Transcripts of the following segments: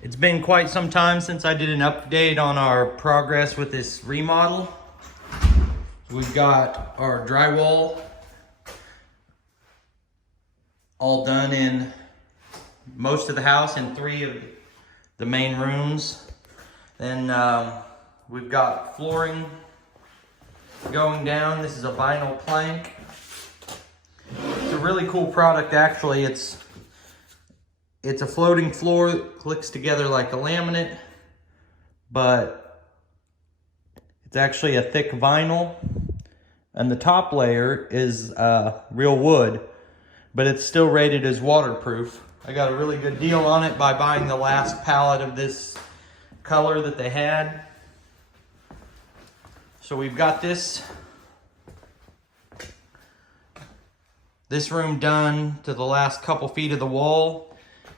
It's been quite some time since I did an update on our progress with this remodel. We've got our drywall all done in most of the house in 3 of the main rooms. Then we've got flooring going down. This is a vinyl plank. It's a really cool product actually. It's a floating floor that clicks together like a laminate, but it's actually a thick vinyl, and the top layer is real wood, but it's still rated as waterproof. I got a really good deal on it by buying the last pallet of this color that they had. So we've got this room done to the last couple feet of the wall.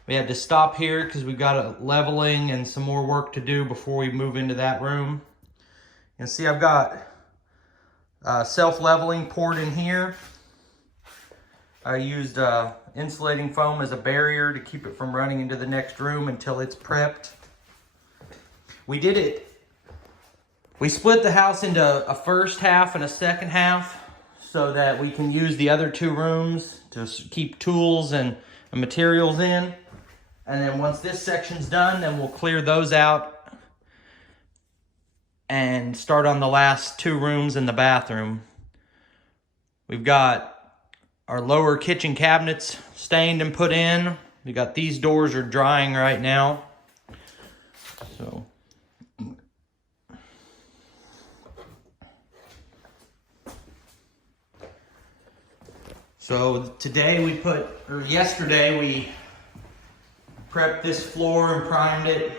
We had to stop here because we've got a leveling and some more work to do before we move into that room. You can see I've got self-leveling poured in here. I used insulating foam as a barrier to keep it from running into the next room until it's prepped. We split the house into a first half and a second half so that we can use the other 2 rooms to keep tools and materials in. And then once this section's done, then we'll clear those out and start on the last 2 rooms in the bathroom. We've got our lower kitchen cabinets stained and put in. We got these doors are drying right now. So yesterday we prepped this floor and primed it.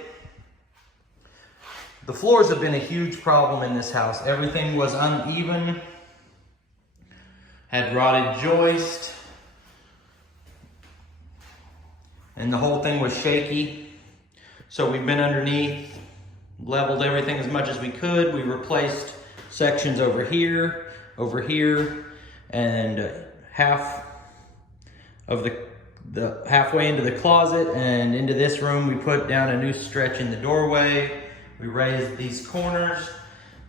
The floors have been a huge problem in this house. Everything was uneven, had rotted joist, and the whole thing was shaky. So we've been underneath, leveled everything as much as we could. We replaced sections over here, and half of the halfway into the closet and into this room. We put down a new stretch in the doorway. We raised these corners,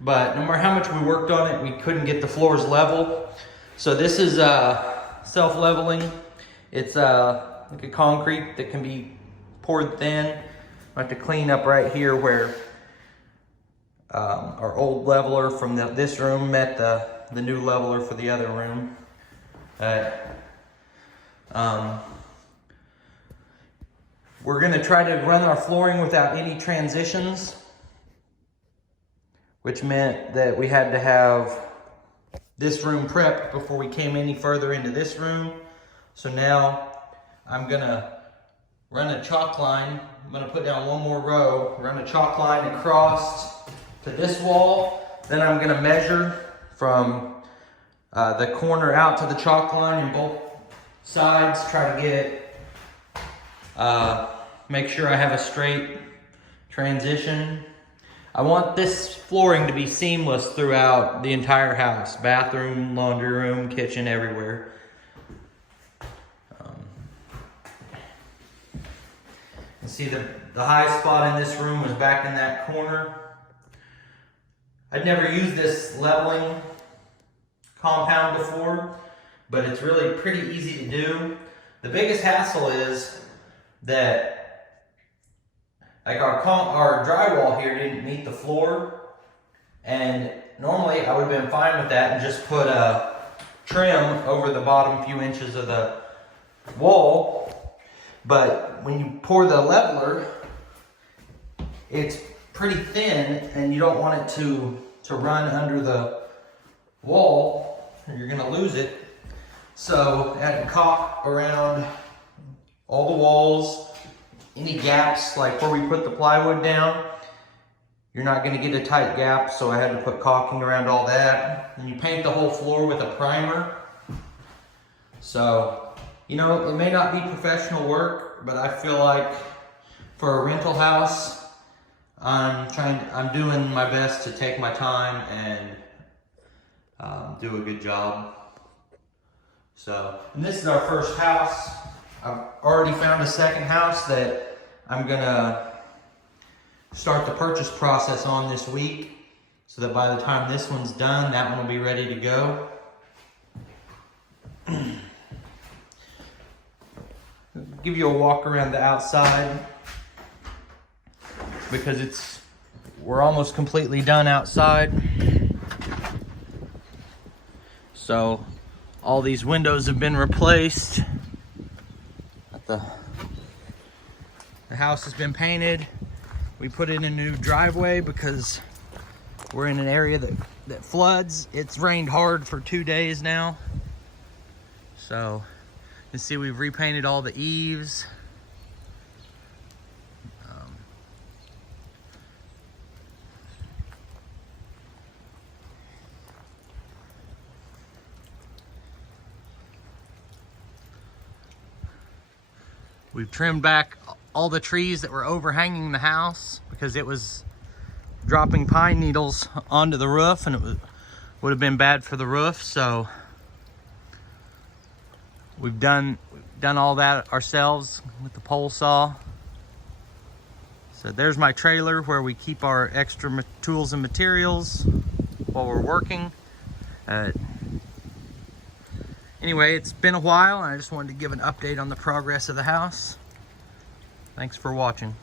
but no matter how much we worked on it, we couldn't get the floors level. So this is self-leveling. It's like a concrete that can be poured thin. I have to clean up right here where our old leveler from this room met the new leveler for the other room. We're gonna try to run our flooring without any transitions, which meant that we had to have this room prepped before we came any further into this room. So now I'm gonna run a chalk line. I'm gonna put down 1 more row, run a chalk line across to this wall. Then I'm gonna measure from the corner out to the chalk line in both sides, try to get make sure I have a straight transition. I want this flooring to be seamless throughout the entire house. Bathroom, laundry room, kitchen, everywhere. You see the high spot in this room was back in that corner. I'd never used this leveling compound before, but it's really pretty easy to do. The biggest hassle is that like our drywall here didn't meet the floor, and normally I would have been fine with that and just put a trim over the bottom few inches of the wall. But when you pour the leveler, it's pretty thin and you don't want it to run under the wall, or you're gonna lose it. So I had to caulk around all the walls. Any gaps, like where we put the plywood down, you're not gonna get a tight gap, so I had to put caulking around all that. And you paint the whole floor with a primer. So, you know, it may not be professional work, but I feel like for a rental house, I'm doing my best to take my time and do a good job. So, and this is our first house. I've already found a second house that I'm gonna start the purchase process on this week, so that by the time this one's done, that one will be ready to go. Give you a walk around the outside, because we're almost completely done outside. So all these windows have been replaced. The house has been painted. We put in a new driveway because we're in an area that floods. It's rained hard for 2 days now. So you can see we've repainted all the eaves. We've trimmed back all the trees that were overhanging the house because it was dropping pine needles onto the roof, and it would have been bad for the roof. So we've done all that ourselves with the pole saw. So there's my trailer where we keep our extra tools and materials while we're working. Anyway, it's been a while, and I just wanted to give an update on the progress of the house. Thanks for watching.